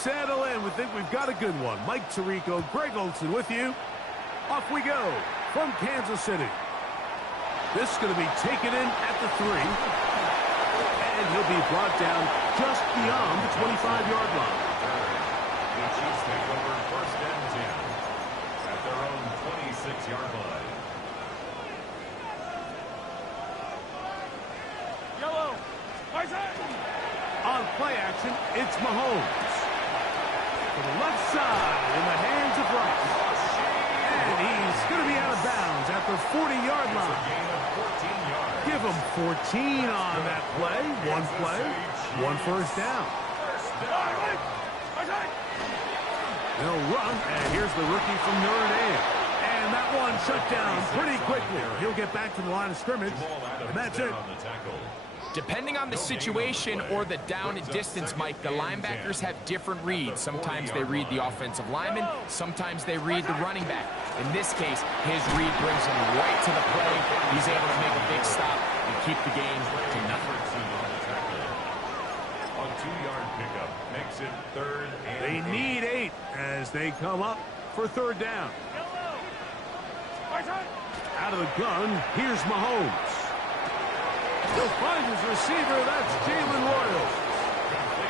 settle in. We think we've got a good one. Mike Tirico, Greg Olson with you. Off we go from Kansas City. This is going to be taken in at the 3. And he'll be brought down just beyond the 25-yard line. The Chiefs take over 1st and 10 at their own 26-yard line. Yellow. On play action, it's Mahomes. To the left side in the hands of Rice. And he's going to be out of bounds at the 40-yard line. Gain of 14 yards. Give him 14 on that play. One play, 1 first down. They'll run, and here's the rookie from Notre Dame. And that one shut down pretty quickly. He'll get back to the line of scrimmage, and that's it. Depending on the situation or the down and distance, Mike, the linebackers have different reads. Sometimes they read the offensive lineman. Sometimes they read the running back. In this case, his read brings him right to the play. He's able to make a big stop and keep the game to nothing. A 2-yard pickup makes it 3rd and They 8. need 8 as they come up for 3rd down. Out of the gun, here's Mahomes. He'll find his receiver. That's Jalen Royal.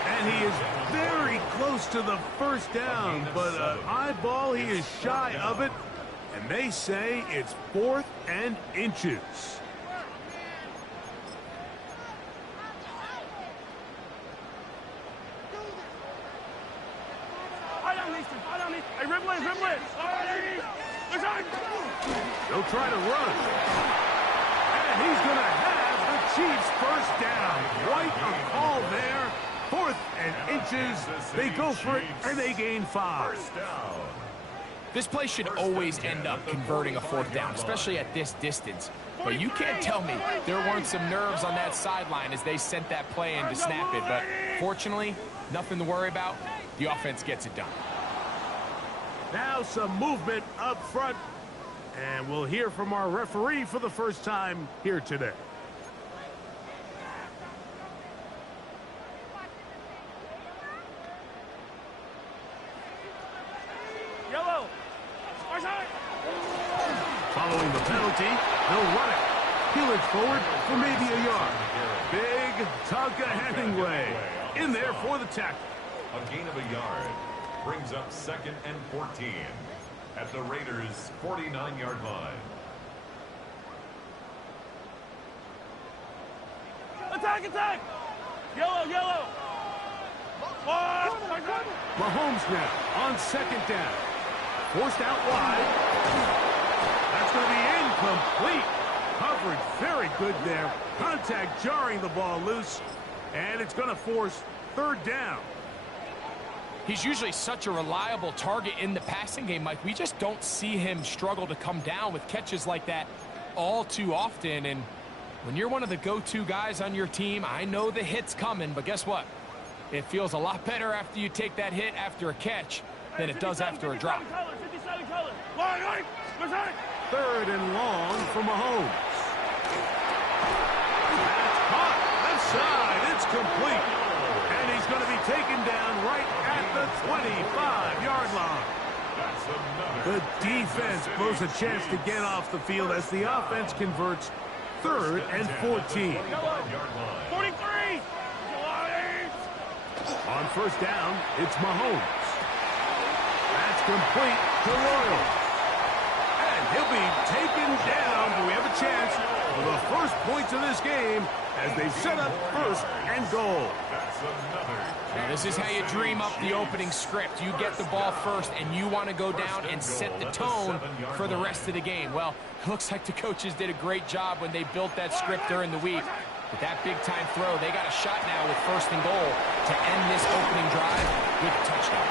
And he is very close to the 1st down, but eyeball, he is shy of it. And they say it's 4th and inches. Hey, Ribley. They'll try to run. And he's going to have the Chiefs 1st down. Quite a call there. 4th and inches. They go for it, and they gain 5. First down. This play should always end up converting a 4th down, especially at this distance. But you can't tell me there weren't some nerves on that sideline as they sent that play in to snap it. But fortunately, nothing to worry about. The offense gets it done. Now some movement up front. And we'll hear from our referee for the first time here today. Yellow. Following the penalty, they'll run it. Peel it forward for maybe a yard. Big Tonka Hemingway in there for the tackle. A gain of a yard brings up 2nd and 14 at the Raiders' 49-yard line. Attack! Yellow. Mahomes now on 2nd down. Forced out wide. That's going to be incomplete. Coverage very good there. Contact jarring the ball loose. And it's going to force 3rd down. He's usually such a reliable target in the passing game, Mike. We just don't see him struggle to come down with catches like that all too often. And when you're one of the go-to guys on your team, I know the hit's coming, but guess what? It feels a lot better after you take that hit after a catch than it does after a drop. 3rd and long for Mahomes. That's caught. Left side. It's complete. And he's going to be taken down right at the 25-yard line. The defense blows a chance to get off the field as the offense converts 3rd and 14. 43. On 1st down, it's Mahomes. That's complete to Royal. And he'll be taken down, but we have a chance for the first points of this game as they set up 1st and goal. Now, this is how you dream up the opening script. You get the ball first, and you want to go down and set the tone for the rest of the game. Well, it looks like the coaches did a great job when they built that script during the week. With that big-time throw, they got a shot now with 1st and goal to end this opening drive with a touchdown.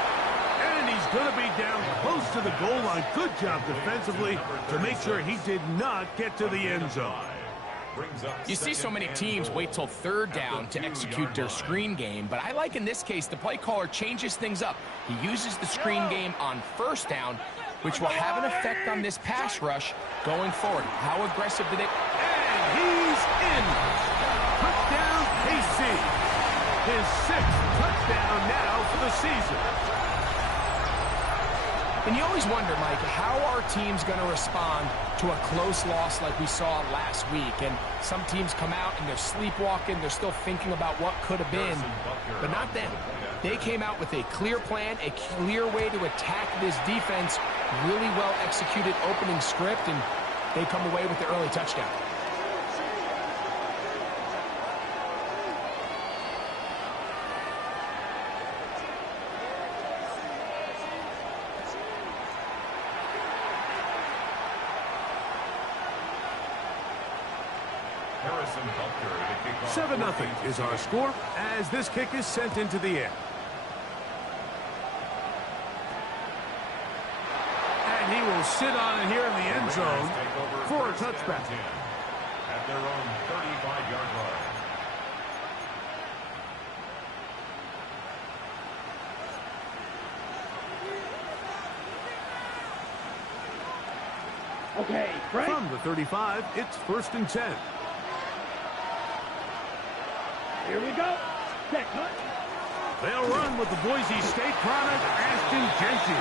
And he's going to be down close to the goal line. Good job defensively to make sure he did not get to the end zone. You see so many teams wait till 3rd down to execute their screen game, but I like in this case the play caller changes things up. He uses the screen game on 1st down, which will have an effect on this pass rush going forward. How aggressive did it? And he's in. Touchdown, KC. His 6th touchdown touchdown now for the season. And you always wonder, Mike, how are teams going to respond to a close loss like we saw last week? And some teams come out and they're sleepwalking. They're still thinking about what could have been. But not them. They came out with a clear plan, a clear way to attack this defense. Really well executed opening script, and they come away with the early touchdown. Harrison Butker to kick off. 7-0 is our score as this kick is sent into the air. And he will sit on it here in the end zone for a touchback. At their own 35-yard line. Okay, Frank. From the 35, it's 1st and 10. Here we go. Set, cut. They'll run with the Boise State product, Ashton Jeanty.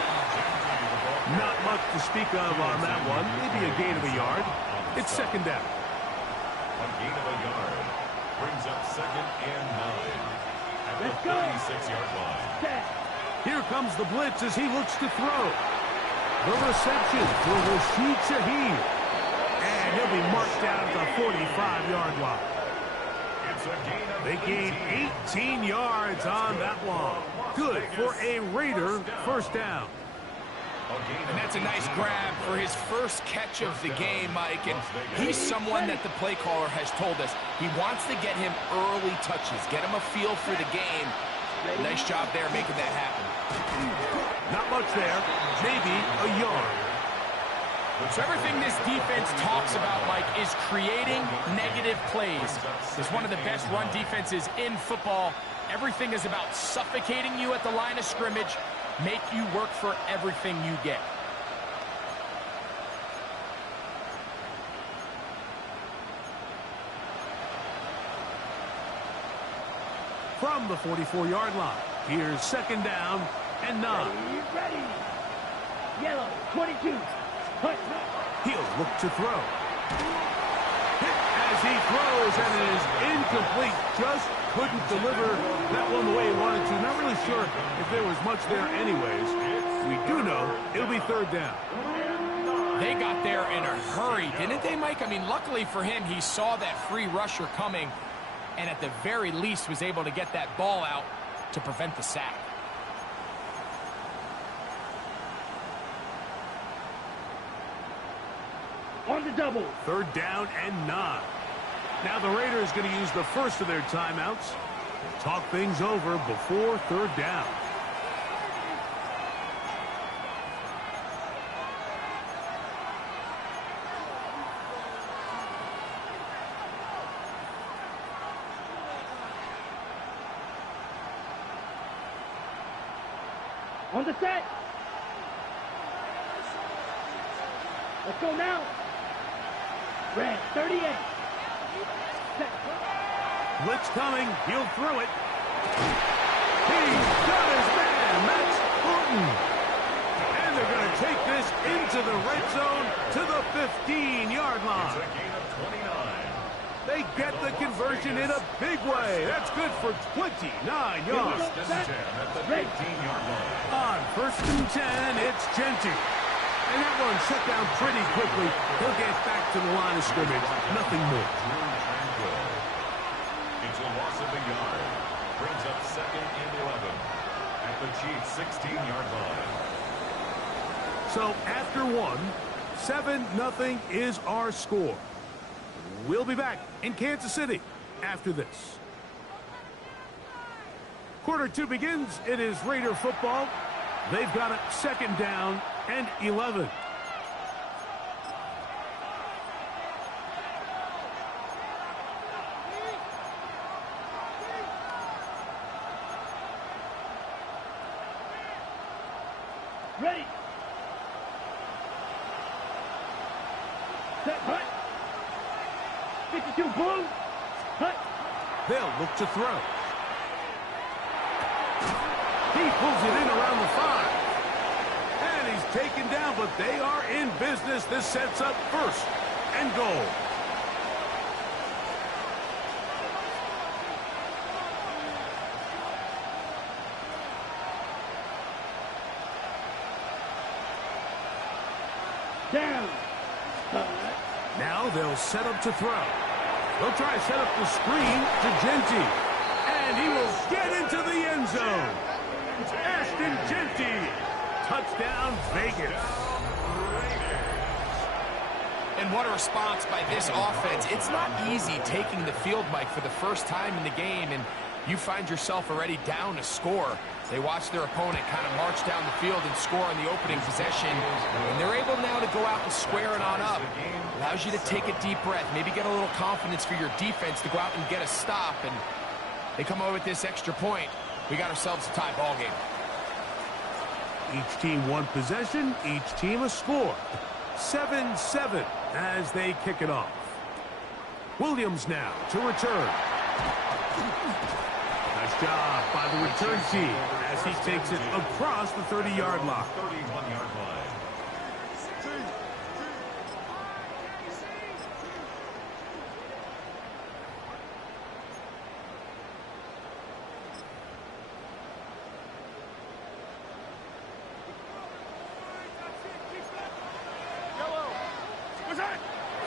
Not much to speak of on that one. Maybe a gain of a yard. It's 2nd down. A gain of a yard brings up 2nd and 9 at the Let's go. 36-yard line. Set. Here comes the blitz as he looks to throw. The reception for Rashid Shaheed. And he'll be marked down at the 45-yard line. It's a gain of They gain 18 yards on that one. Good for a Raider 1st down. And that's a nice grab for his first catch of the game, Mike. And he's someone that the play caller has told us he wants to get him early touches, get him a feel for the game. Nice job there making that happen. Not much there. Maybe a yard. So everything this defense talks about, Mike, is creating negative plays. It's one of the best run defenses in football. Everything is about suffocating you at the line of scrimmage, make you work for everything you get. From the 44-yard line, here's 2nd down and 9. Ready. Yellow, 22. Hut. He'll look to throw. Hit as he throws, and it is incomplete. Just couldn't deliver that one the way he wanted to. Not really sure if there was much there anyways. We do know it'll be 3rd down. They got there in a hurry, didn't they, Mike? I mean, luckily for him, he saw that free rusher coming, and at the very least was able to get that ball out to prevent the sack. On the double. 3rd down and 9. Now the Raiders going to use the first of their timeouts. Talk things over before 3rd down. On the set. Let's go now. Red, 38. Set. Blitz coming. He'll throw it. He's got his man. Max Horton. And they're going to take this into the red zone to the 15-yard It's line. a gain of 29. They get the conversion in a big way. That's good for 29 yards. First and 10 at the 15-yard line. On 1st and 10, it's Jeanty. And that one shut down pretty quickly. He'll get back to the line of scrimmage. Nothing more. Drew Tranquill. It's a loss of a yard. Brings up 2nd and 11 at the Chiefs' 16-yard line. So after one, 7-0 is our score. We'll be back in Kansas City after this. Quarter 2 begins. It is Raider football. They've got it 2nd down and 11. Ready. Set, hut. 52 blue. Hut. They'll look to throw. He pulls it in around the 5. And he's taken down, but they are in business. This sets up first and goal. Down. Now they'll set up to throw. They'll try to set up the screen to Jeanty. And he will get into the end zone. Ashton Jeanty. Touchdown, Vegas. And what a response by this offense. It's not easy taking the field, Mike, for the first time in the game, and you find yourself already down a score. They watch their opponent kind of march down the field and score on the opening possession, and they're able now to go out and square it on up. Allows you to take a deep breath, maybe get a little confidence for your defense to go out and get a stop, and they come away with this extra point. We got ourselves a tie ball game. Each team one possession, each team a score. 7-7 as they kick it off. Williams now to return. Nice job by the return team as he takes it across the 30-yard line. 31-yard line.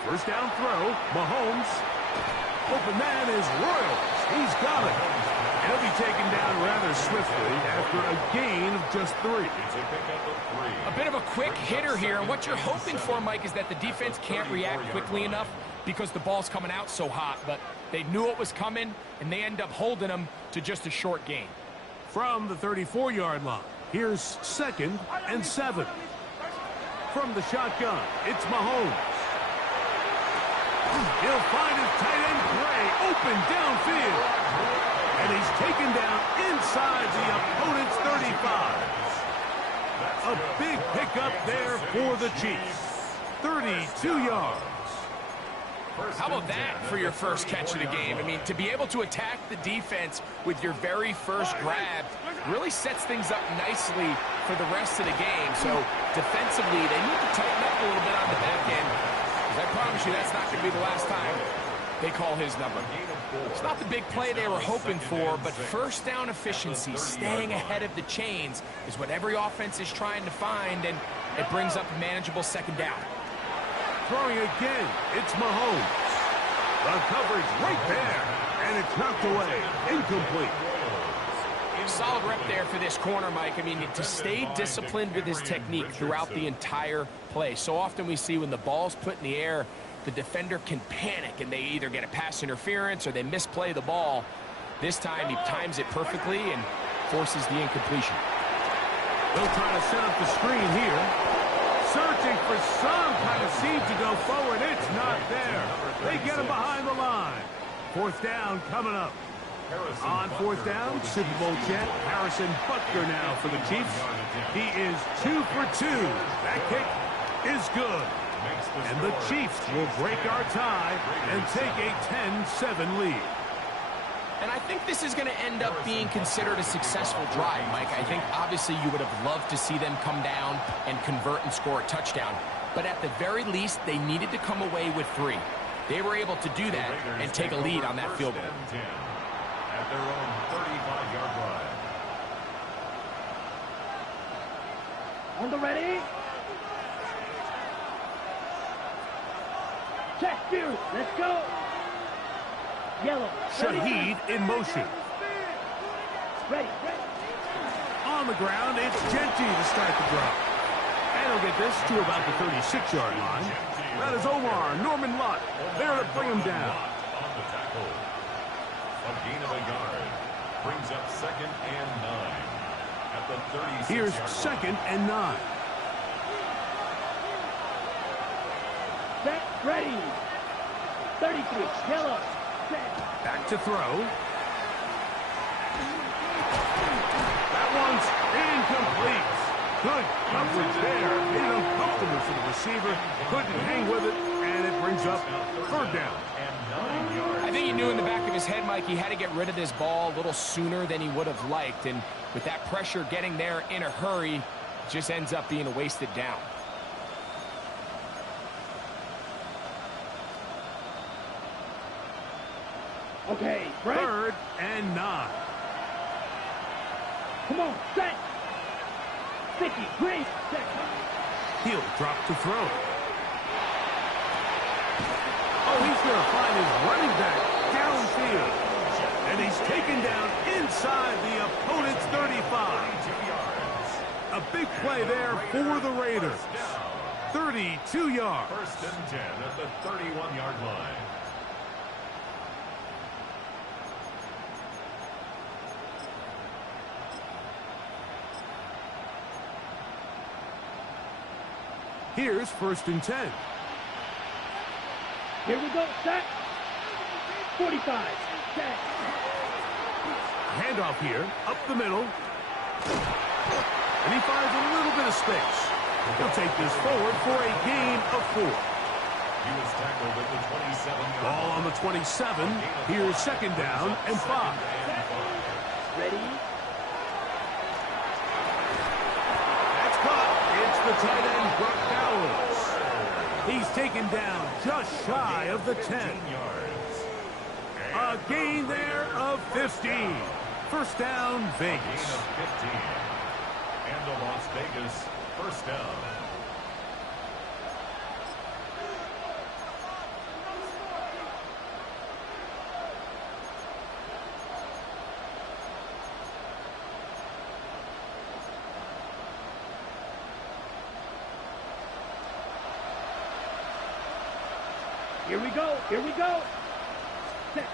First down throw, Mahomes. Open man is Royals. He's got it. And he'll be taken down rather swiftly after a gain of just 3. It's a pickup of 3. A bit of a quick hitter here, and what you're hoping for, Mike, is that the defense can't react quickly enough because the ball's coming out so hot, but they knew it was coming, and they end up holding them to just a short gain. From the 34-yard line, here's 2nd and 7. From the shotgun, it's Mahomes. He'll find his tight end, Gray, open downfield. And he's taken down inside the opponent's 35. A big pickup there for the Chiefs. 32 yards. How about that for your first catch of the game? I mean, to be able to attack the defense with your very first grab really sets things up nicely for the rest of the game. So defensively, they need to tighten up a little bit on the back end. I promise you that's not going to be the last time they call his number. It's not the big play they were hoping for, but first down efficiency, staying ahead of the chains, is what every offense is trying to find, and it brings up a manageable second down. Throwing again, it's Mahomes. The coverage right there, and it's knocked away. Incomplete. Solid rep there for this corner, Mike. I mean, to stay disciplined with his technique throughout the entire play. So often we see when the ball's put in the air, the defender can panic, and they either get a pass interference or they misplay the ball. This time, he times it perfectly and forces the incompletion. They'll try to set up the screen here. Searching for some kind of seed to go forward. It's not there. They get him behind the line. 4th down coming up. On 4th down, Super Bowl champ Harrison Butker now for the Chiefs. He is 2 for 2. That kick is good. And the Chiefs will break our tie and take a 10-7 lead. And I think this is going to end up being considered a successful drive, Mike. I think obviously you would have loved to see them come down and convert and score a touchdown. But at the very least, they needed to come away with 3. They were able to do that and take a lead on that field goal. At their own 35-yard line. On the ready. Check, Spears. Let's go. Yellow. Shaheed in motion. Ready. On the ground, it's Jeanty to start the drop. And he'll get this to about the 36-yard line. That is Omar Norman Lott there to bring him down. On the tackle. A gain of a yard. Brings up 2nd and 9. At the 36-yard line. Here's 2nd and 9. Set. Ready. 33. Yellow. Set. Back to throw. That one's incomplete. Good coverage there. Made it uncomfortable for the receiver. Couldn't hang with it, and it brings up 3rd down. And 9 yards. I think he knew in the back of his head, Mike, he had to get rid of this ball a little sooner than he would have liked. And with that pressure getting there in a hurry, it just ends up being a wasted down. Okay, break. 3rd and 9. Come on, set. Sticky, green, set. He'll drop to throw. Oh, he's going to find his running back downfield. And he's taken down inside the opponent's 35. A big play there for the Raiders. 32 yards. 1st and 10 at the 31-yard line. Here's 1st and 10. Here we go, set. 45, set. Handoff here, up the middle. And he finds a little bit of space. He'll take this forward for a gain of 4. He was tackled at the 27-yard Ball on the 27. Here's 2nd down and 5. Ready? That's caught. It's the tight end, Brock Bowers. He's taken down just shy of the 10. yards. A gain there of 15. 1st down, Gain Vegas. of 15. And the Las Vegas 1st down. Here we go, here we go. Set.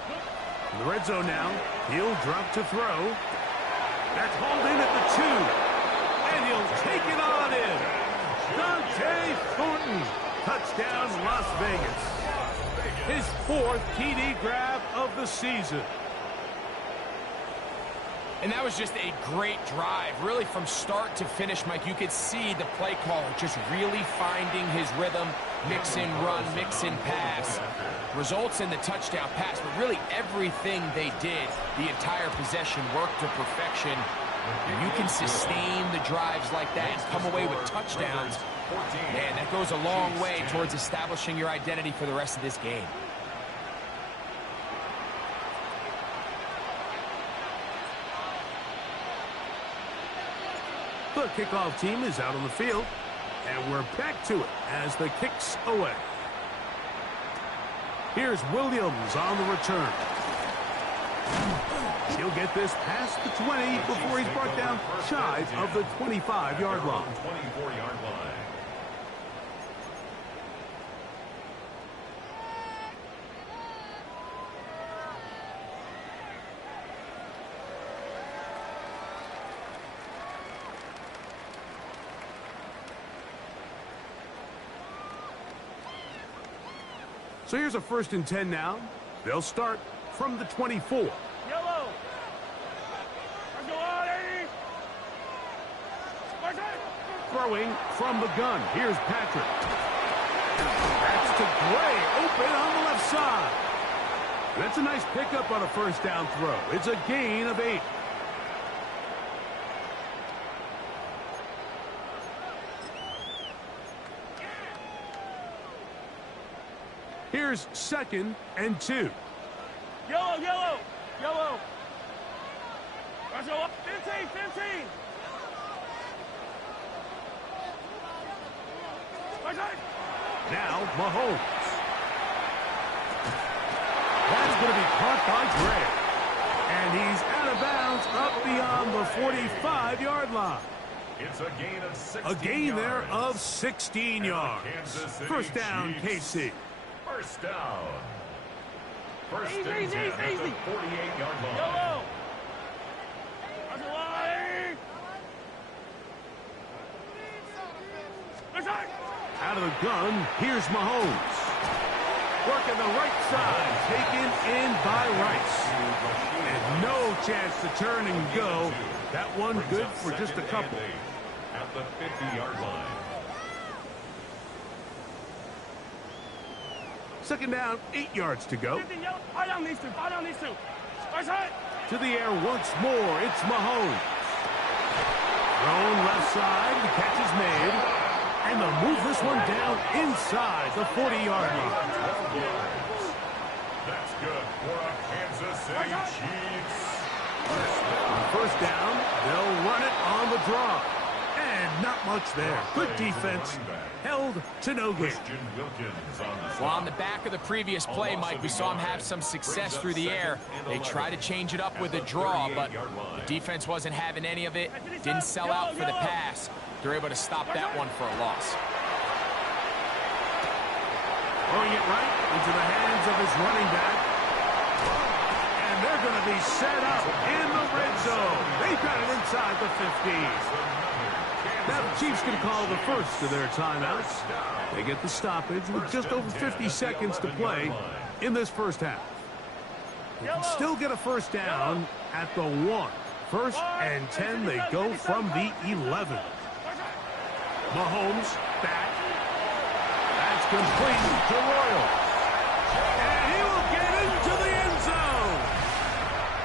In the red zone now. He'll drop to throw. That's hauled in at the 2. And he'll take it on in. Dante Thornton. Touchdown, Las Vegas. His 4th TD grab of the season. And that was just a great drive. Really, from start to finish, Mike, you could see the play caller just really finding his rhythm, mix and run, mix and pass. Results in the touchdown pass, but really everything they did, the entire possession worked to perfection. And you can sustain the drives like that and come away with touchdowns. Man, that goes a long way towards establishing your identity for the rest of this game. The kickoff team is out on the field, and we're back to it as the kick's away. Here's Williams on the return. He'll get this past the 20 before he's brought down shy of the 25-yard line. 24-yard line. So here's a 1st and 10 now. They'll start from the 24. Yellow. Throwing from the gun. Here's Patrick. That's to Gray, open on the left side. That's a nice pickup on a 1st down throw. It's a gain of 8. Here's 2nd and 2. Yellow, yellow, yellow. 15, 15. Now Mahomes. That's going to be caught by Gray. And he's out of bounds up beyond the 45-yard line. It's a gain of 16 A gain there yards. of 16 yards. Kansas City 1st down, Chiefs. KC. 1st down. 1st Easy, and easy, 10 at easy. the 48-yard line. Yellow. Out of the gun, here's Mahomes. Working the right side, taken in by Rice. And no chance to turn and go. That one Brings good up for just a 2nd couple. and 8 at the 50-yard line. 2nd down, 8 yards to go. 15 yellow. I don't need to. To the air once more, it's Mahomes. Thrown left side. The catch is made. And they'll move this one down inside the 40-yard line. That's good for a Kansas City Chiefs. On first down, they'll run it on the draw. And not much there. Good defense. Held to no good. Well, on the back of the previous play, Mike, we saw him have some success through the air. They tried to change it up with a draw, but the defense wasn't having any of it. Didn't sell out for the pass. They're able to stop that one for a loss. Throwing it right into the hands of his running back. And they're going to be set up in the red zone. They've got it inside the 15. Now the Chiefs can call the first of their timeouts. They get the stoppage with just over 50 seconds to play in this first half. They can still get a first down at the 1. First and 10, they go from the 11. Mahomes back. That's complete to Royals. And he will get into the end zone.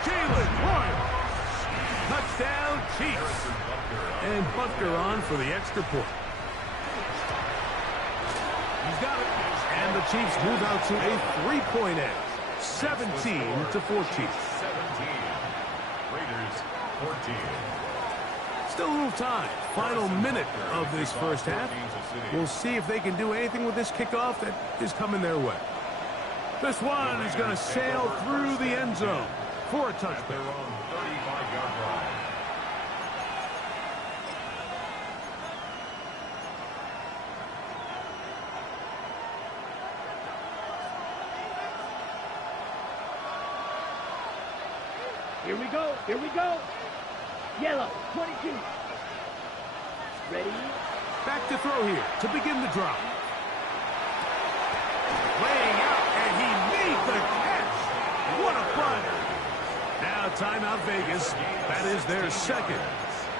Jalen Royals. Touchdown, Chiefs. And Butker on for the extra point. He's got it. And the Chiefs move out to a 3-point edge. 17-14. Raiders 14. Still a little time. Final minute of this first half. We'll see if they can do anything with this kickoff that is coming their way. This one is going to sail through the end zone for a touchdown. Their own 35-yard line. Here we go. Here we go. Yellow, 22. Ready? Back to throw here to begin the drive. Laying out, and he made the catch. What a play. Now timeout Vegas. That is their second.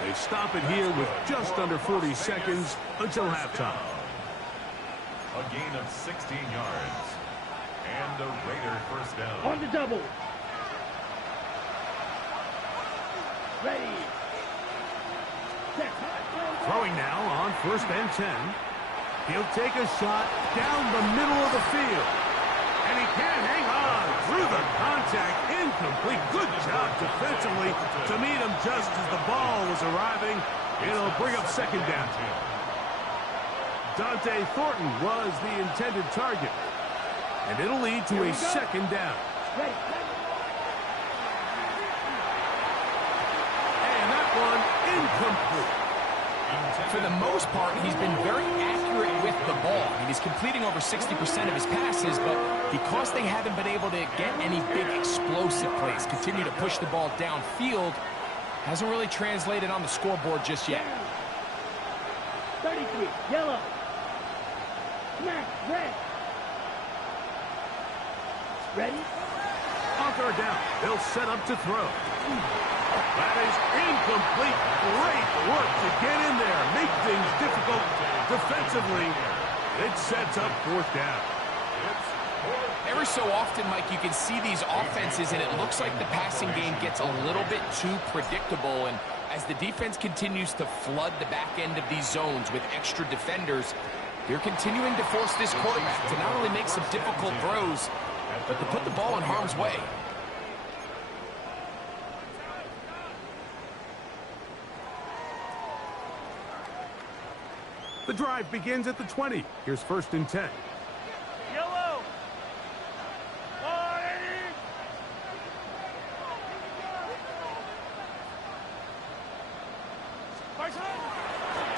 They stop it here with just under 40 seconds until halftime. A gain of 16 yards. And a Raider first down. On the double. Ready. Set. Throwing now on first and 10. He'll take a shot down the middle of the field. And he can't hang on through the contact. Incomplete. Good job defensively to meet him just as the ball was arriving. It'll bring up second down. Dante Thornton was the intended target. And it'll lead to a second down. Ready. And that one incomplete. For the most part, he's been very accurate with the ball. I mean, he's completing over 60% of his passes, but because they haven't been able to get any big explosive plays, continue to push the ball downfield, hasn't really translated on the scoreboard just yet. 33. Yellow. Smack. Red. Ready? On third down, they'll set up to throw. That is incomplete. Great work to get in there. Make things difficult defensively. It sets up fourth down. Every so often, Mike, you can see these offenses, and it looks like the passing game gets a little bit too predictable. And as the defense continues to flood the back end of these zones with extra defenders, they're continuing to force this quarterback to not only make some difficult throws, but to put the ball in harm's way. The drive begins at the 20. Here's first and 10. Yellow.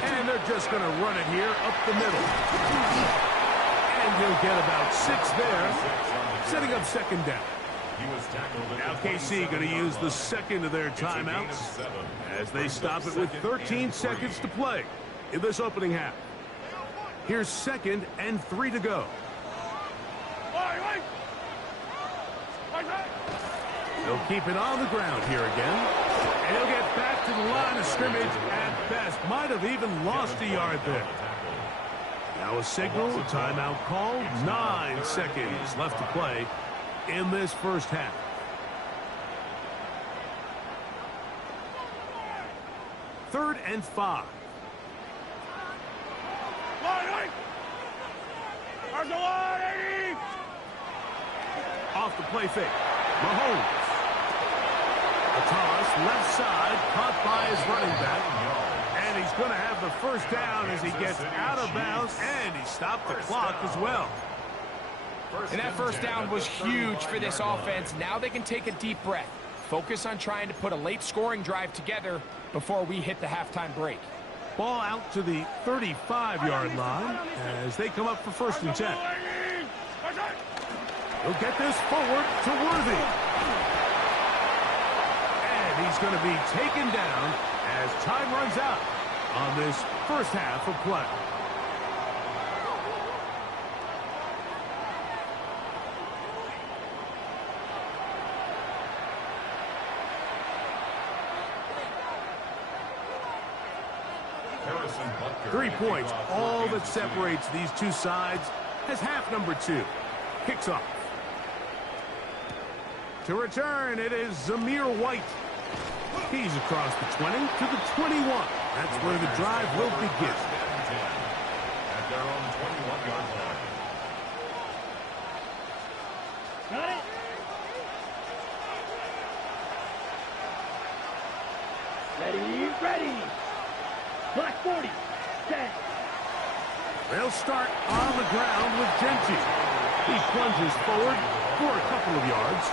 And they're just going to run it here up the middle. And he'll get about 6 there, setting up second down. Now KC going to use the second of their timeouts as they stop it with 13 seconds to play in this opening half. Here's second and 3 to go. They'll keep it on the ground here again. And he'll get back to the line of scrimmage at best. Might have even lost a yard there. Now a signal, a timeout called. 9 seconds left to play in this first half. 3rd and 5. Off the play fake. Mahomes. The toss, left side, caught by his running back. And he's going to have the first down as he gets out of bounds, and he stopped the clock as well. And that first down was huge for this offense. Now they can take a deep breath. Focus on trying to put a late scoring drive together before we hit the halftime break. Ball out to the 35-yard line as they come up for 1st and 10. He'll get this forward to Worthy. And he's going to be taken down as time runs out on this first half of play. Harrison Butker. 3 points, all that separates these two sides as half number 2 kicks off. To return, it is Zamir White. He's across the 20 to the 21. That's where the drive will begin. At their own 21-yard line. Got it. Ready. Black 40. Set. They'll start on the ground with Genty. He plunges forward for a couple of yards.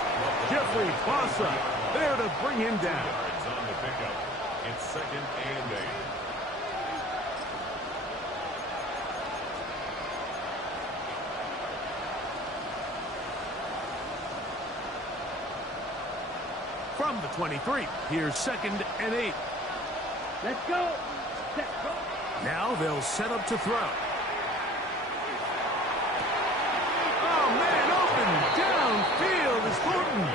Jeffrey Bossa there to bring him down. Yards on the pickup. It's 2nd and 8. From the 23, here's 2nd and 8. Let's go. Set. Go. Now they'll set up to throw. Oh, man, open downfield is Thornton.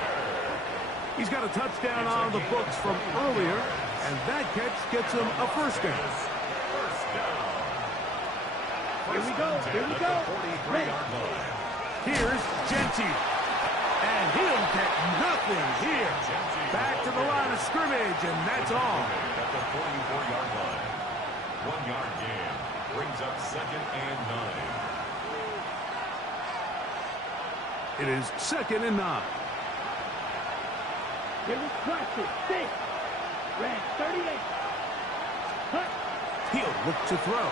He's got a touchdown on the books from earlier, and that catch gets him a first down. First down. Here we go. At the 43-yard line. Here's Genty. And he'll get nothing here. Back to the line of scrimmage, and that's all. At the 44-yard line. 1-yard gain. Brings up 2nd and 9. It is 2nd and 9. Here we practice. 6. Red 38. Hut. He'll look to throw.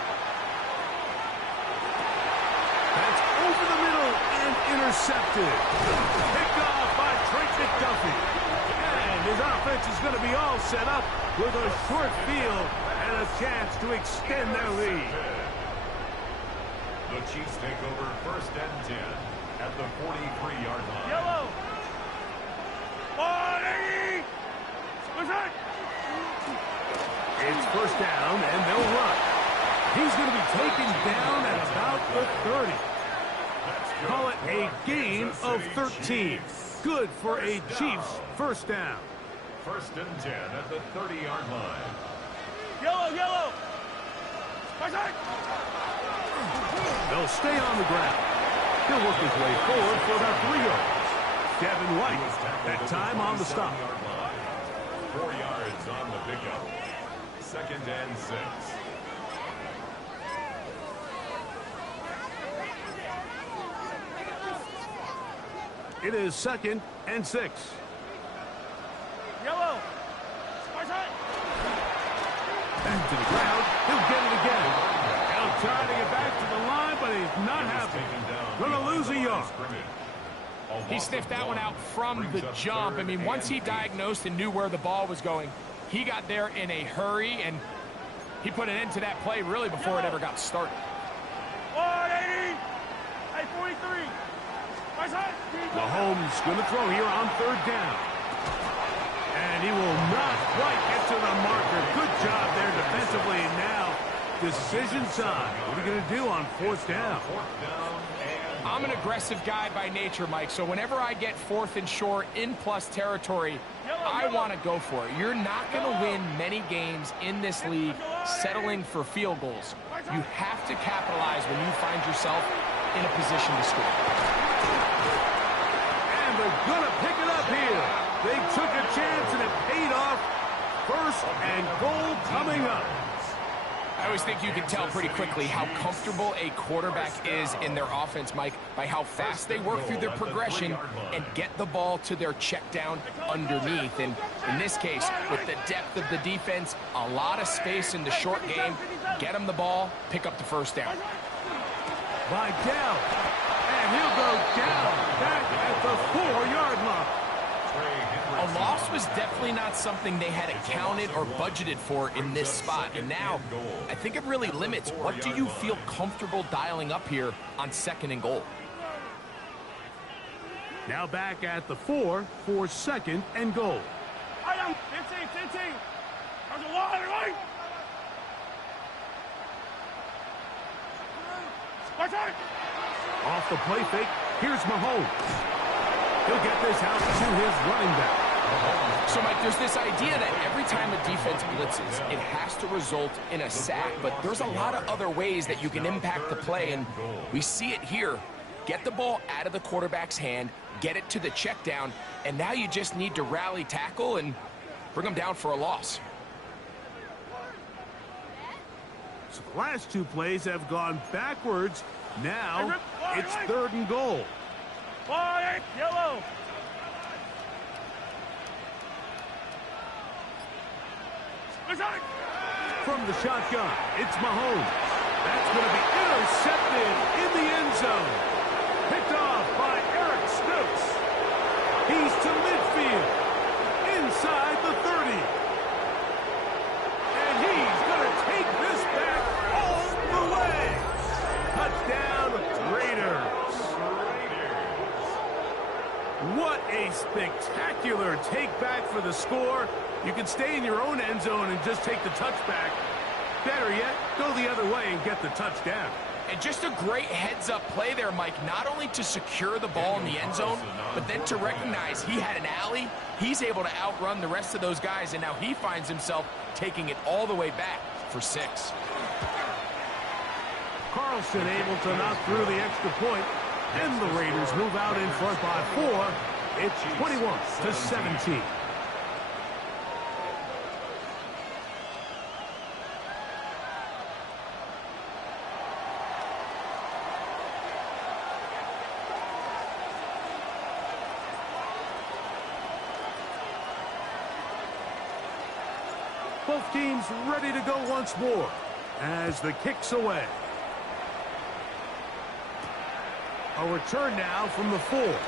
That's over the middle and intercepted. Picked off by Trent McDuffie. And his offense is going to be all set up with a short field and a chance to extend their lead. The Chiefs take over 1st and 10 at the 43-yard line. Yellow. It's 1st down, and they'll run. He's going to be taken down at about the 30. Call it a gain of 13. Good for a Chiefs first down. 1st and 10 at the 30-yard line. Yellow. They'll stay on the ground. He'll work his way forward for about 3 yards. Devin White, that time on the stop. 4 yards on the pickup. 2nd and 6. It is 2nd and 6. Yellow. Back to the ground. He'll get it again. Now trying to get back to the line, but he's not happy. Going to lose a yard. He sniffed that one out from the jump. I mean, once he diagnosed and knew where the ball was going, he got there in a hurry, and he put an end to that play really before it ever got started. 180. 43. Mahomes going to throw here on 3rd down. And he will not quite get to the marker. Good job there defensively. Now, decision time. What are you going to do on 4th down? I'm an aggressive guy by nature, Mike, so whenever I get 4th and short in plus territory, I want to go for it. You're not going to win many games in this league settling for field goals. You have to capitalize when you find yourself in a position to score. And they're going to pick it up here. They took a chance, and it paid off First and goal coming up. I always think you can tell pretty quickly how comfortable a quarterback is in their offense, Mike, by how fast they work through their progression and get the ball to their check down underneath. And in this case, with the depth of the defense, a lot of space in the short game, get them the ball, pick up the first down. By Dell, and he'll go down back at the 4-yard line. A loss was definitely not something they had accounted or budgeted for in this spot. And now, I think it really limits what do you feel comfortable dialing up here on 2nd and goal. Now back at the 4 for 2nd and goal. 15. There's a wall, right? Off the play fake, here's Mahomes. He'll get this out to his running back. So, Mike, there's this idea that every time a defense blitzes, it has to result in a sack. But there's a lot of other ways that you can impact the play, and we see it here. Get the ball out of the quarterback's hand, get it to the check down, and now you just need to rally tackle and bring them down for a loss. So the last 2 plays have gone backwards. Now it's 3rd and goal. Yellow. From the shotgun, it's Mahomes. That's going to be intercepted in the end zone. Picked off by Eric Stokes. He's to midfield, inside the 30. And he's going to take this back all the way. Touchdown, Raiders. What a spectacular take back for the score. You can stay in your own end zone and just take the touchback. Better yet, go the other way and get the touchdown. And just a great heads-up play there, Mike, not only to secure the ball in the end zone, but then to recognize he had an alley. He's able to outrun the rest of those guys, and now he finds himself taking it all the way back for 6. Carlson able to knock through the extra point, and the Raiders move out in front by 4. It's 21-17. Both teams ready to go once more as the kick's away. A return now from the 4.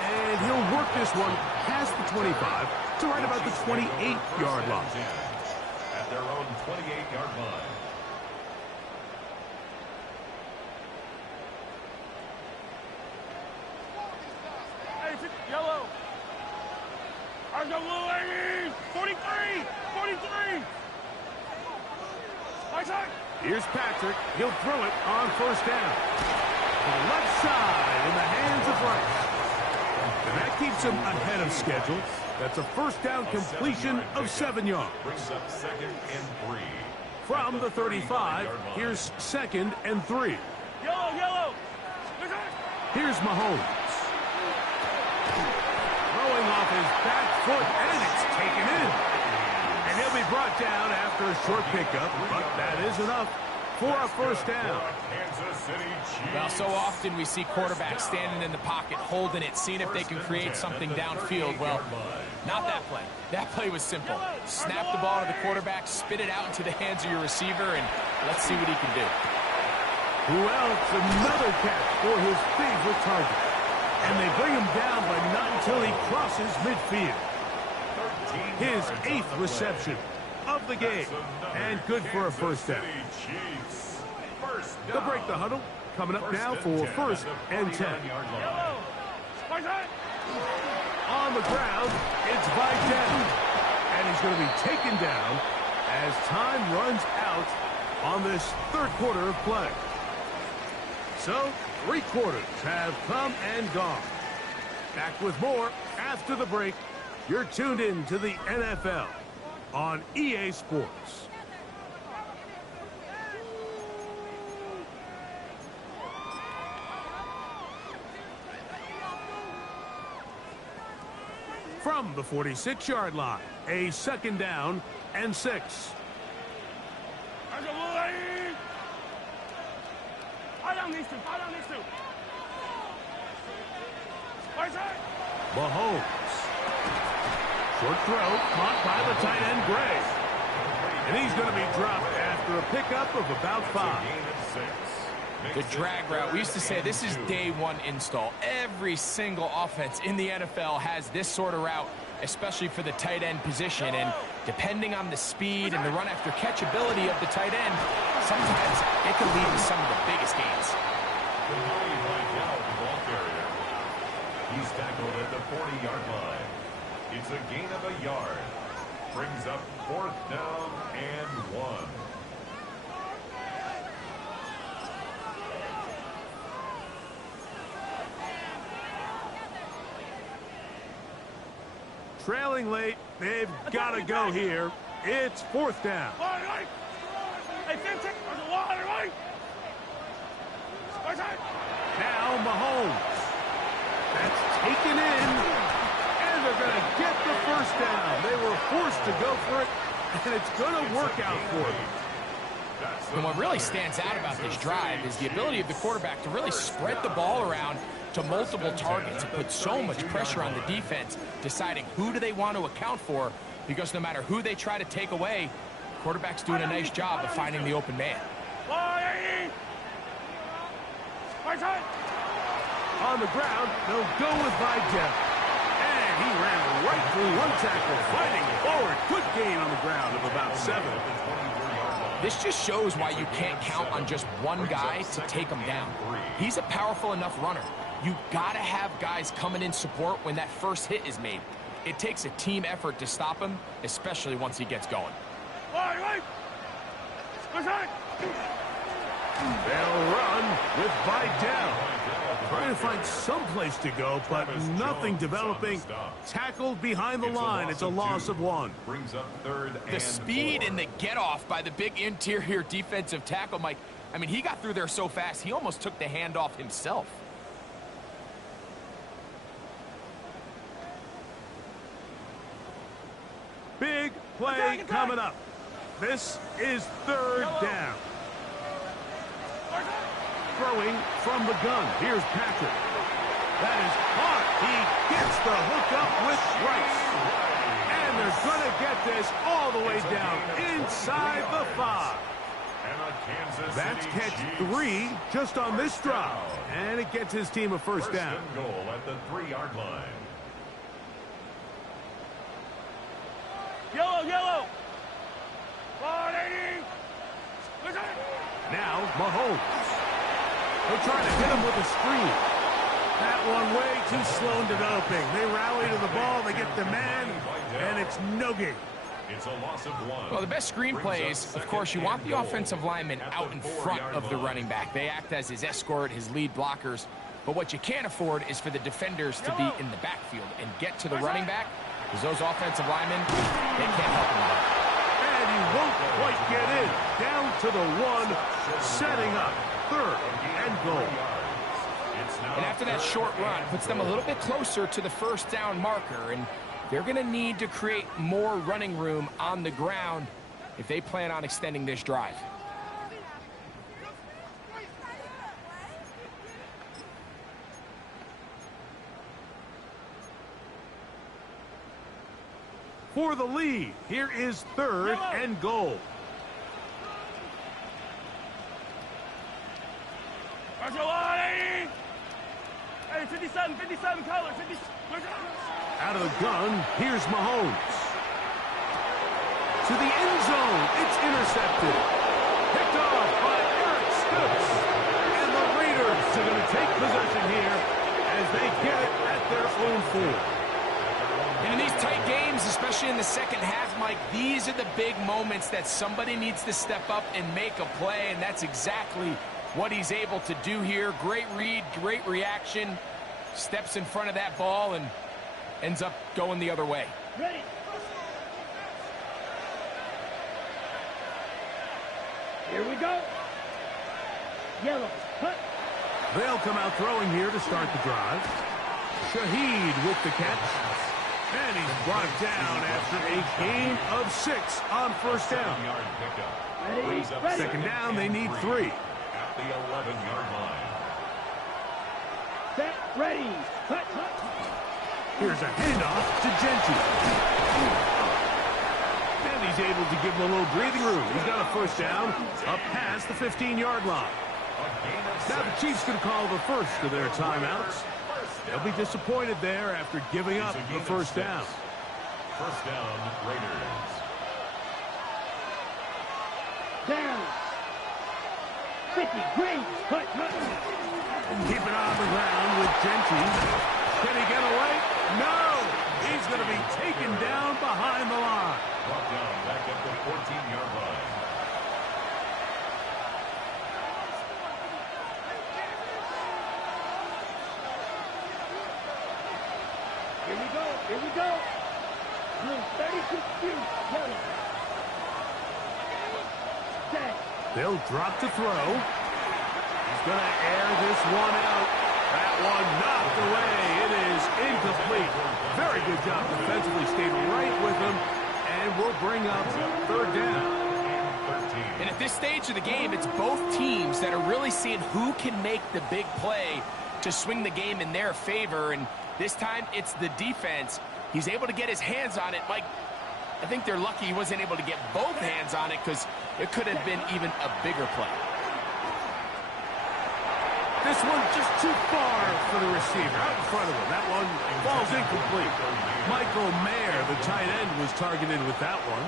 And he'll work this one past the 25 to right about the 28-yard line. At their own 28-yard line. Yellow. There's a blue lady. 43. Here's Patrick. He'll throw it on 1st down. To the left side in the hands of Rice. And that keeps him ahead of schedule. That's a 1st down completion of 7 yards. Brings up 2nd and 3. From the 35, here's 2nd and 3. Yellow. Here's Mahomes. Throwing off his back foot, and it's taken in. And he'll be brought down after a short pickup, but that is enough for a 1st down. Well, so often we see quarterbacks standing in the pocket, holding it, seeing if they can create something downfield. Well, not that play. That play was simple. Snap the ball to the quarterback, spit it out into the hands of your receiver, and let's see what he can do. Who else? Another catch for his favorite target. And they bring him down, but not until he crosses midfield. His 8th reception of the game, and good for a 1st down. They'll break the huddle. Coming up now for 1st and 10. On the ground, it's Vidal. And he's going to be taken down as time runs out on this 3rd quarter of play. So, 3 quarters have come and gone. Back with more after the break. You're tuned in to the NFL on EA Sports. from the 46-yard line. A second down and 6. Mahomes. Short throw, caught by the tight end, Gray. And he's going to be dropped after a pickup of about 5. The drag route, we used to say this is day one install. Every single offense in the NFL has this sort of route, especially for the tight end position. And depending on the speed and the run after catch ability of the tight end, sometimes it can lead to some of the biggest gains. He's tackled at the 40-yard line. It's a gain of a yard. Brings up 4th down and 1. Trailing late, they've got to go here. It's 4th down. Now Mahomes. That's taken in, and they're going to get the first down. They were forced to go for it, and it's going to work out for them. And what really stands out about this drive is the ability of the quarterback to really spread the ball around to multiple targets and put so much pressure on the defense, deciding who do they want to account for, because no matter who they try to take away, quarterback's doing a nice job of finding the open man. On the ground, they'll go with Vidal. And he ran right through one tackle, fighting forward. Good gain on the ground of about 7. This just shows why you can't count on just one guy to take him down. He's a powerful enough runner. You gotta have guys coming in support when that first hit is made. It takes a team effort to stop him, especially once he gets going. They'll run with Vidal. Trying to find some place to go, but nothing developing. Tackled behind the line. It's a loss of 1. Brings up 3rd and 4. The speed and the get-off by the big interior defensive tackle, Mike. I mean, he got through there so fast, he almost took the handoff himself. Big play coming up. This is 3rd down. Throwing from the gun. Here's Patrick. That is caught. He gets the hookup with Rice. And they're going to get this all the way down inside the 5. That's catch 3 just on this drive. And it gets his team a first down. Goal at the 3-yard line. Yellow. Now Mahomes. They're trying to hit him with a screen. That one way too slow in developing. They rally to the ball, they get the man, and it's no gain. It's a loss of 1. Well, the best screenplays, of course, you want the offensive lineman out in front of the running back. They act as his escort, his lead blockers. But what you can't afford is for the defenders to be in the backfield and get to the running back, because those offensive linemen, they can't help him out. And he won't quite get in. Down to the 1, setting up 3rd and goal. And after that short run, puts them a little bit closer to the first down marker, and they're going to need to create more running room on the ground if they plan on extending this drive. For the lead, here is 3rd and goal. Hey, 57 color, 50. Out of the gun, here's Mahomes. To the end zone, it's intercepted. Picked off by Eric Stokes. And the Raiders are going to take possession here as they get it at their own 4. And in these tight games, especially in the second half, Mike, these are the big moments that somebody needs to step up and make a play, and that's exactly what he's able to do here. Great read, great reaction, steps in front of that ball and ends up going the other way. Ready. Here we go. Yellow. Cut. They'll come out throwing here to start the drive. Shaheed with the catch. And he's brought down after a gain of 6 on first down. Second down, they need 3. At the 11-yard line. Set, ready, cut. Here's a handoff to Gentry. And he's able to give him a little breathing room. He's got a first down up past the 15-yard line. Now the Chiefs going to call the first of their timeouts. They'll be disappointed there after giving up the first down. First down, Raiders. Down. 50, green, cut. Keep it on the ground with Gentry. Can he get away? No! He's going to be taken down behind the line. Brought down back at the 14-yard line. Here we go. Blue 32, yellow. Set. They'll drop to throw. He's going to air this one out. That one knocked away. It is incomplete. Very good job defensively. Stayed right with him. And will bring up third down. And at this stage of the game, it's both teams that are really seeing who can make the big play to swing the game in their favor. And this time, it's the defense. He's able to get his hands on it. Mike, I think they're lucky he wasn't able to get both hands on it because it could have been even a bigger play. This one just too far for the receiver. Out in front of him. That one falls incomplete. Michael Mayer, the tight end, was targeted with that one.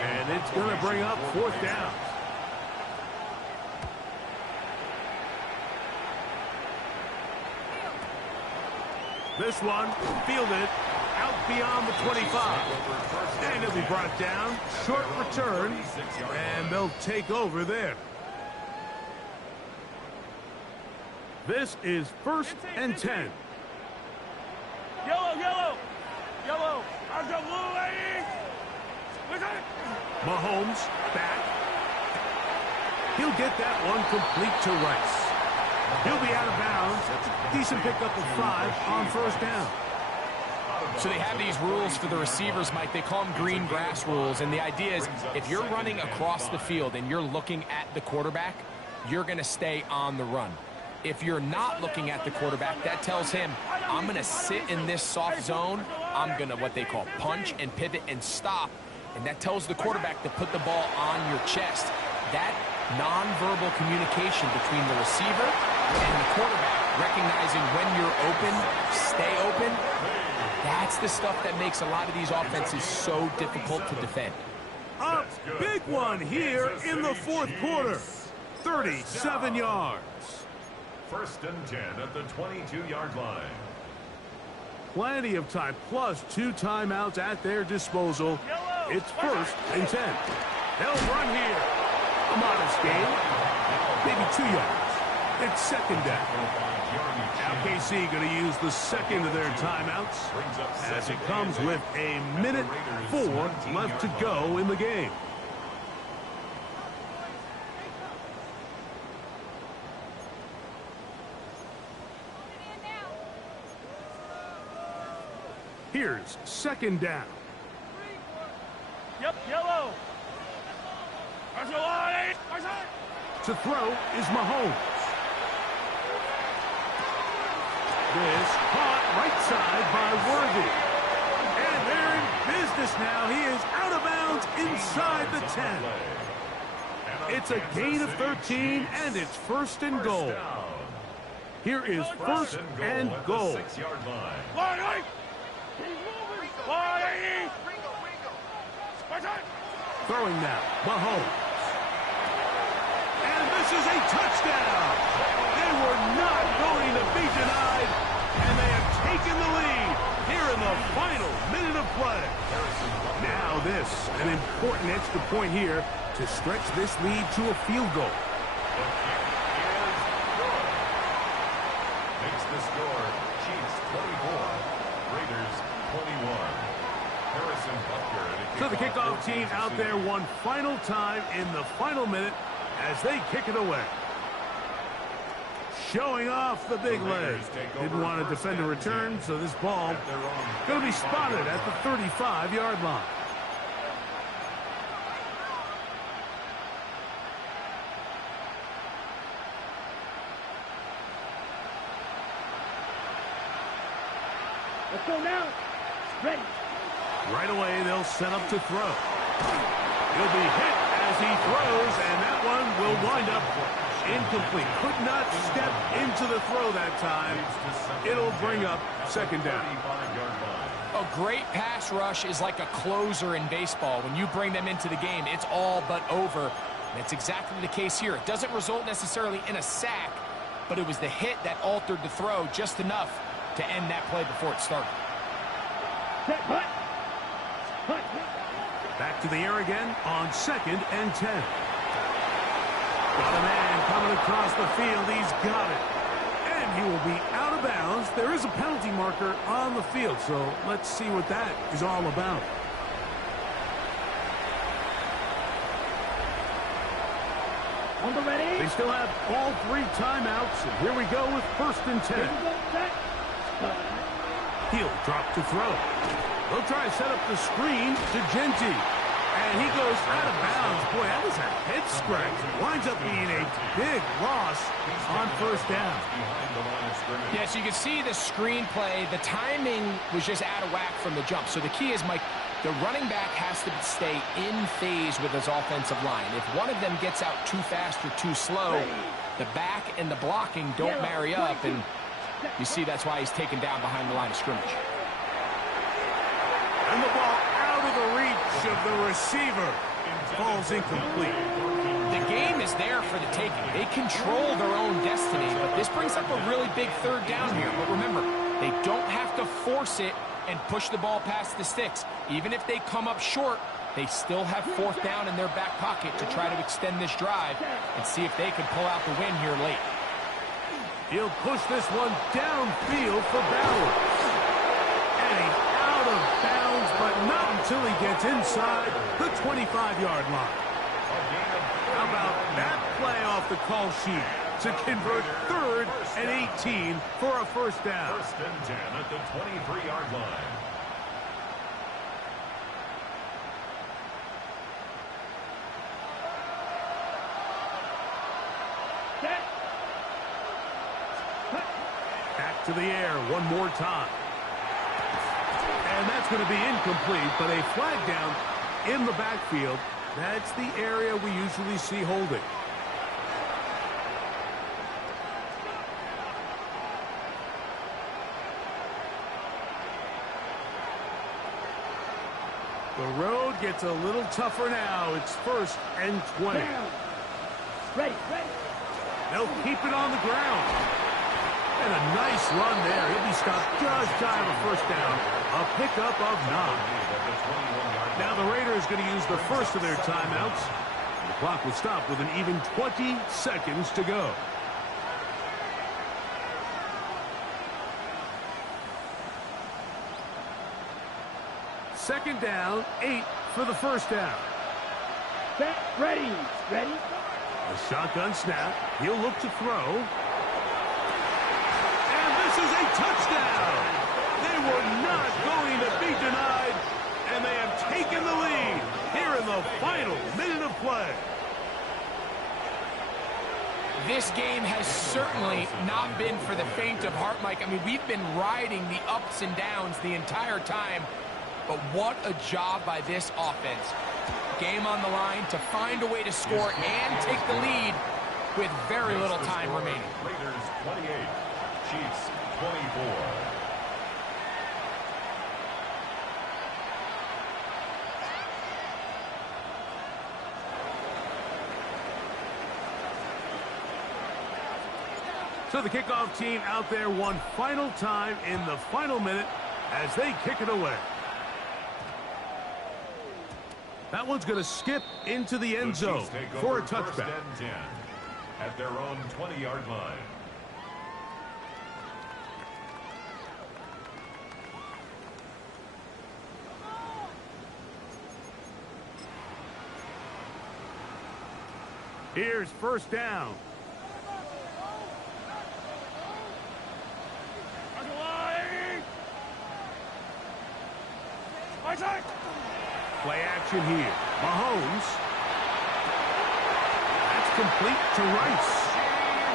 And it's going to bring up fourth down. This one fielded out beyond the 25. And it'll be brought down. Short return. And they'll take over there. This is first and 10. Yellow. How's the blue lady? Mahomes back. He'll get that one complete to Rice. He'll be out of bounds. Decent pickup of 5 on first down. So they have these rules for the receivers, Mike. They call them green grass rules. And the idea is if you're running across the field and you're looking at the quarterback, you're going to stay on the run. If you're not looking at the quarterback, that tells him, I'm going to sit in this soft zone. I'm going to what they call punch and pivot and stop. And that tells the quarterback to put the ball on your chest. That nonverbal communication between the receiver and the quarterback, recognizing when you're open, stay open, that's the stuff that makes a lot of these offenses so difficult to defend. A big one here in the fourth quarter. 37 yards. First and 10 at the 22-yard line. Plenty of time, plus 2 timeouts at their disposal. It's first and 10. They'll run here. A modest gain. Maybe 2 yards. It's second down. Now KC going to use the second of their timeouts as it comes with a minute 4 left to go in the game. Here's second down. Yep, yellow. To throw is Mahomes. This caught right side by Worthy. And they're in business now. He is out of bounds inside the 10. It's a gain of 13, and it's first and goal. Here is first and goal. 6-yard line. Throwing now, Mahomes. And this is a touchdown. They were not going to be denied, and they have taken the lead here in the final minute of play. Now this, an important extra point here to stretch this lead to a field goal. Makes the score Chiefs 24, Raiders 21. Harrison Butker. So the kickoff team out there one final time in the final minute as they kick it away. showing off the big leg. Didn't want to defend a return, so this ball going to be spotted at the 35-yard line. Let's go now. Ready. Right away, they'll set up to throw. He'll be hit as he throws, and that one will wind up incomplete. Could not step into the throw that time. It'll bring up second down. A great pass rush is like a closer in baseball. When you bring them into the game, it's all but over. And it's exactly the case here. It doesn't result necessarily in a sack, but it was the hit that altered the throw just enough to end that play before it started. Back to the air again on 2nd and 10. Got a man coming across the field. He's got it. And he will be out of bounds. There is a penalty marker on the field, so let's see what that is all about. On the ready. They still have all 3 timeouts, and here we go with 1st and 10. He'll drop to throw. They'll try to set up the screen to Genty. And he goes out of bounds. Boy, that was a head scratch. Winds up being a big loss on 1st down. Yeah, so you can see the screenplay. The timing was just out of whack from the jump. So the key is, Mike, the running back has to stay in phase with his offensive line. If one of them gets out too fast or too slow, the back and the blocking don't marry up. And you see that's why he's taken down behind the line of scrimmage. And the ball out of the reach of the receiver. Falls incomplete. The game is there for the taking. They control their own destiny, but this brings up a really big 3rd down here. But remember, they don't have to force it and push the ball past the sticks. Even if they come up short, they still have 4th down in their back pocket to try to extend this drive and see if they can pull out the win here late. He'll push this one downfield for Ballard. And he's out of bounds, but not until he gets inside the 25-yard line. How about that play off the call sheet to convert 3rd and 18 for a 1st down? 1st and 10 at the 23-yard line. Back to the air one more time. And that's going to be incomplete, but a flag down in the backfield. That's the area we usually see holding. The road gets a little tougher now. It's 1st and 20. Ready. They'll keep it on the ground. And a nice run there. He'll be stopped just shy of a 1st down. A pickup of 9. Now the Raiders going to use the first of their timeouts. The clock will stop with an even 20 seconds to go. Second down, 8 for the 1st down. Set. Ready. A shotgun snap. He'll look to throw. And this is a touchdown. They were not going to be denied, and they have taken the lead here in the final minute of play. This game has certainly not been for the faint of heart, Mike. I mean, we've been riding the ups and downs the entire time, but what a job by this offense. Game on the line to find a way to score and take the lead with very little time remaining. Raiders 28, Chiefs 24. So the kickoff team out there one final time in the final minute as they kick it away. That one's going to skip into the end zone for a touchback. 1st and 10 at their own 20-yard line. Here's 1st down. Right side. Play action here. Mahomes. That's complete to Rice.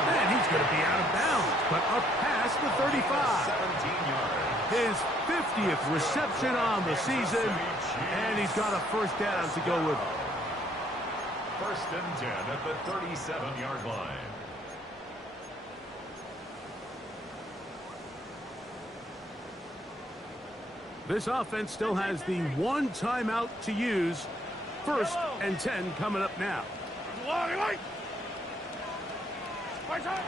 And he's going to be out of bounds, but up past the 35. 17 yards. His 50th reception on the season, and he's got a first down to go with him. First and 10 at the 37-yard line. This offense still has the one timeout to use. First and 10 coming up now. Right side.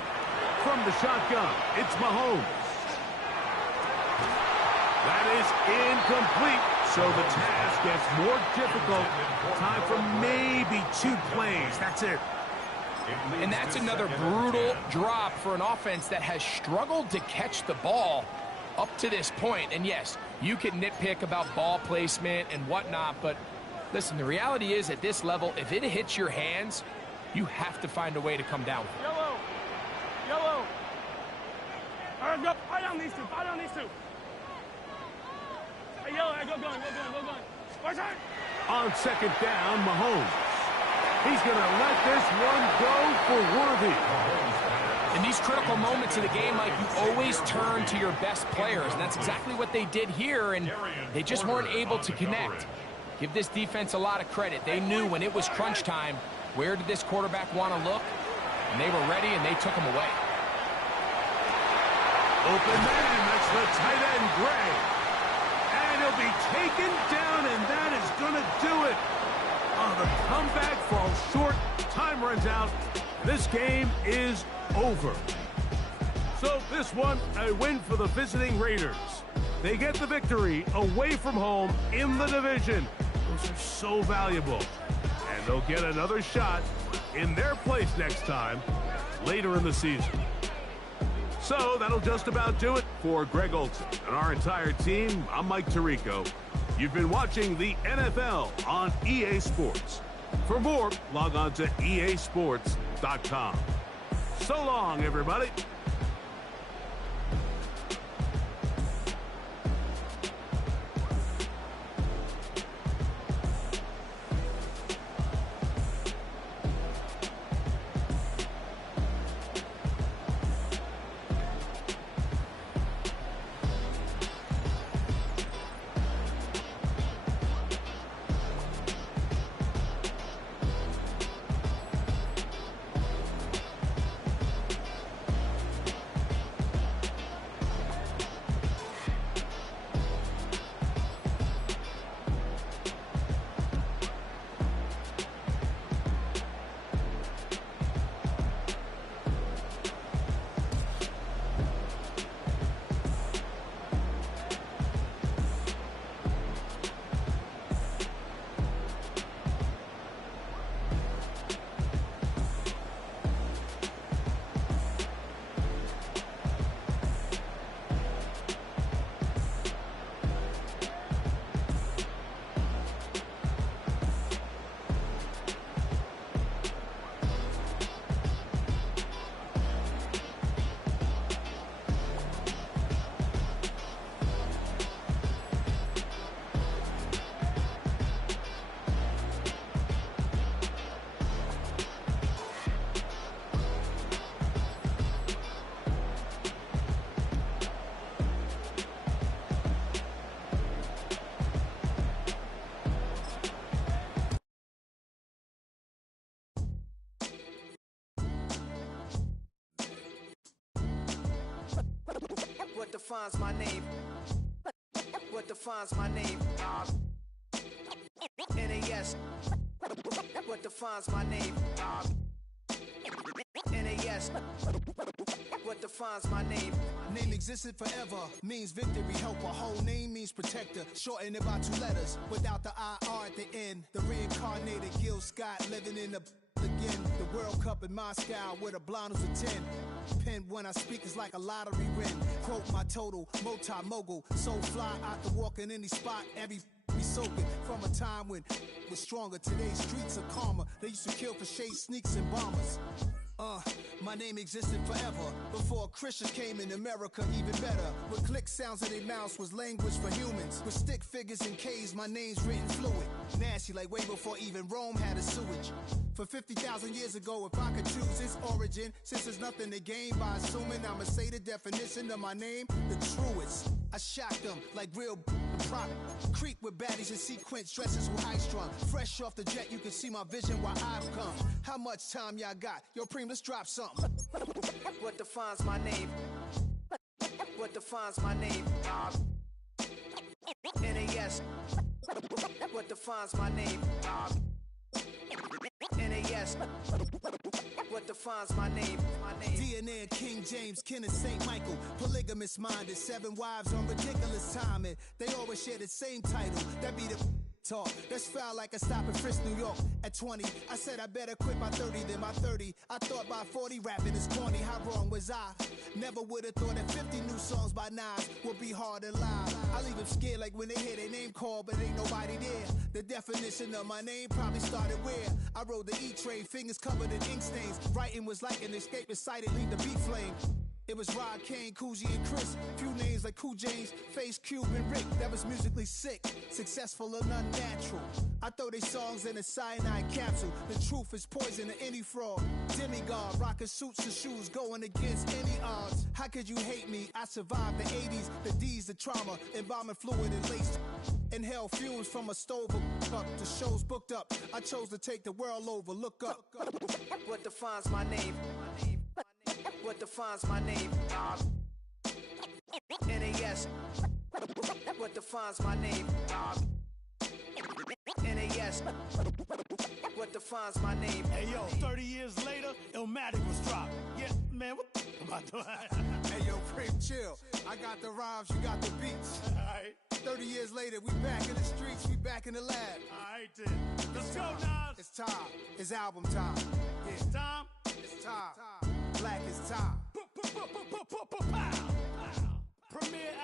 From the shotgun, it's Mahomes. That is incomplete, so the task gets more difficult. Time for maybe 2 plays. That's it. And that's another brutal drop for an offense that has struggled to catch the ball up to this point. And yes, you can nitpick about ball placement and whatnot, but listen, the reality is at this level, if it hits your hands, you have to find a way to come down with it. Yellow. Yellow. All right, go. Fight on these two. Fight on these two. Hey, yellow. Hey, go going. Right side. On second down, Mahomes. He's going to let this one go for Worthy. In these critical moments of the game, Mike, you always turn to your best players, and that's exactly what they did here, and they just weren't able to connect. Give this defense a lot of credit. They knew when it was crunch time, where did this quarterback want to look? And they were ready, and they took him away. Open man, that's the tight end, Gray. And he'll be taken down, and that is going to do it. Oh, the comeback falls short. Time runs out. This game is over. So this one, a win for the visiting Raiders. They get the victory away from home in the division. Those are so valuable. And they'll get another shot in their place next time later in the season. So that'll just about do it for Greg Olsen and our entire team. I'm Mike Tirico. You've been watching the NFL on EA Sports. For more, log on to easports.com. So long, everybody. What defines my name? What defines my name? NAS. What defines my name? NAS. What defines my name? Name existed forever, means victory, helper. Whole name means protector, shorten it by 2 letters, without the IR at the end. The reincarnated Gil Scott, living in the again. The World Cup in Moscow, with a blonde who's a 10. Pen when I speak is like a lottery win. Quote my total, multi-mogul, so fly I can walk in any spot, every be soaking. From a time when was stronger, today's streets are calmer. They used to kill for shade, sneaks and bombers. My My name existed forever. Before Christians came in America, even better. With click sounds in their mouths was language for humans. With stick figures and K's, my name's written fluid. Nasty like way before even Rome had a sewage. For 50,000 years ago, if I could choose its origin, since there's nothing to gain by assuming, I'ma say the definition of my name, the truest. I shocked them like real prop. Creep with baddies in sequence, dresses with high strung. Fresh off the jet, you can see my vision where I've come. How much time y'all got? Yo, Preem, let's drop something. What defines my name? What defines my name? NAS. What defines my name? NAS. What defines my name? DNA of King James, kin of St. Michael. Polygamous minded, 7 wives on ridiculous timing. They always share the same title. That be the talk. That's foul like a stop in Frisk, New York. At 20, I said I better quit by 30 than my 30. I thought by 40 rapping is corny. How wrong was I? Never would have thought that 50 new songs by Nas would be hard and live. I leave them scared like when they hear their name called, but ain't nobody there. The definition of my name probably started where I rode the E-train, fingers covered in ink stains. Writing was like an escape inside it, leave the beat flame. It was Rod Kane, Coogee, and Chris. Few names like Cool James, Face, Cube, and Rick. That was musically sick, successful and unnatural. I throw they songs in a cyanide capsule. The truth is poison to any fraud. Demigod, rocking suits and shoes, going against any odds. How could you hate me? I survived the 80s, the D's, the trauma, embalming fluid and laced. Inhale fumes from a stove up. The show's booked up. I chose to take the world over. Look up. What defines my name? What defines my name? NAS. What defines my name? NAS. What defines my name? Hey, yo, 30 years later, Illmatic was dropped. Yeah, man, what the about to Hey, yo, Preem, chill. I got the rhymes, you got the beats. All right. 30 years later, we back in the streets, we back in the lab. All right, then. Let's go, Nas. It's time. It's album time. Yeah. It's time. It's time. Black is time. Pow. Premiere